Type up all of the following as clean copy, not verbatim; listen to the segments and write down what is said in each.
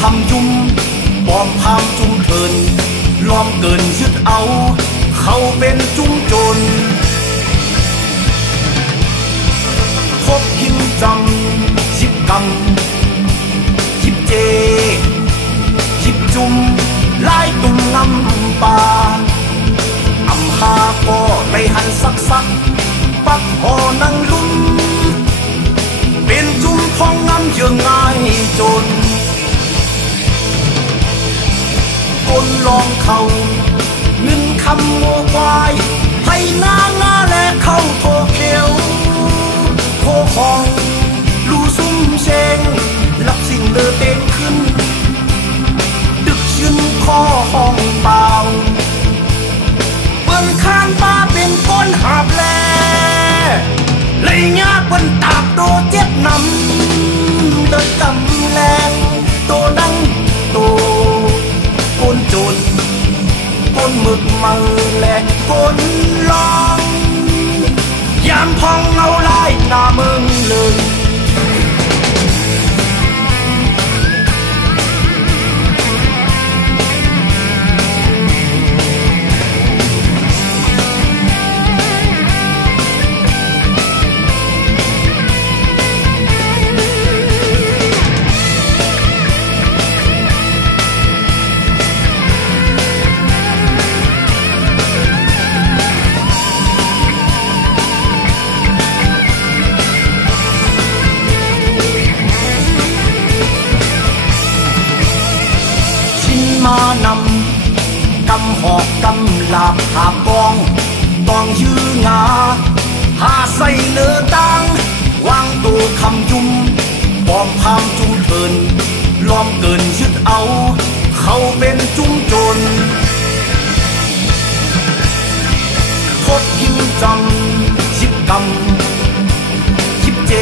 คำยุ่มปอมพามจุ่มเทินล้อมเกินยึดเอาเขาเป็นจุ่มโจรพบหินจำยิบกำยิบเจยิบจุ่มลายตุ่มงำป่าอำหาก็ไปหันสักปักหอนังลุ่มเป็นจุ่มพองงำเยื่อง่ายจนคนลองเขาเงินคำโมควายให้หน้างาและเข้าโทเขียวโคของลูซุ่มเชงหลับสิ่งเลอเต็งขึ้นดึกยืนคอห้องเปล่าเปิ้นข้างป้าเป็นก้นหาบแลเลยยากเปิ้นตากโตเจ็บนำเดินกำแรงโตดังโตคนจนคนหมึกมือและคนลองยามพองเอาลายหน้ามึงเลยมานำกำหอกกำลาบหาบองยื้องาหาใส่เลือตังวางตัวคำยุ่มปอมพามจุ่มเทินล้อมเกินยึดเอาเขาเป็นจุ่มโจรพบหินจำยิบกำยิบเจ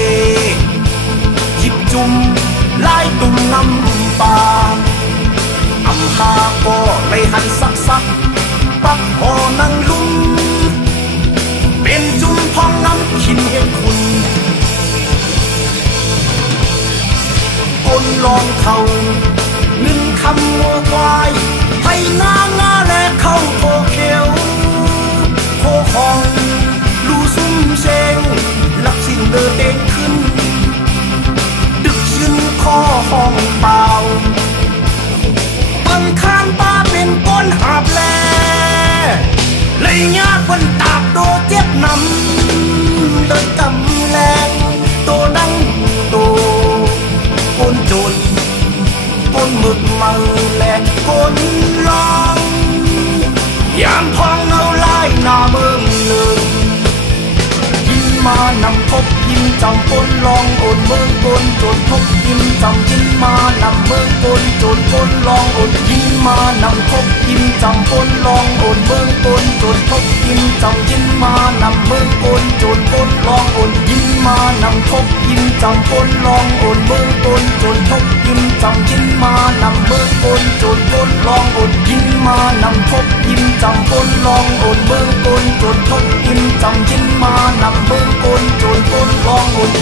ยิบจุ่มลายตุ่มงำป่าอำหาก็ไปหันสักปักหอนังลุ่มเป็นจุ่มพองน้ำขินเห็นคุณคนลองเขาหนึ่งคำโมควายให้หน้างาและเข้าโคเขียวโคของลูซุ่มเชงหลับสิ่งเดินเด้งขึ้นดึกยืนคอห้องเปล่าข้างป้าเป็นก้นหาบแลเลยยากเปิ้นตากโตเจ็บนำเดินกำแรงโตดังโตคนจนคนหมึกมือและคนลองยามพองเอาลายหน้าเมืองเลยยินมานำพบยินจำคนลองโอนเมืองคนจนพบยินจำยินมานำเมืองคนจนคนลองโอนยินมานำพบยินจำคนลองโอนเมืองคนจนพบยินจำยินมานำเมืองคนจนคนลองโอนยินมานำพบยินจำคนลองโอนเมืองคนจนพบยินจำยินมานำเมืองคนจนคนลองโอนยินมานำพบยินจำคนลองโอนเมืองคนจนพบยินจำยินมานำเมืองคนจนคนลองโอน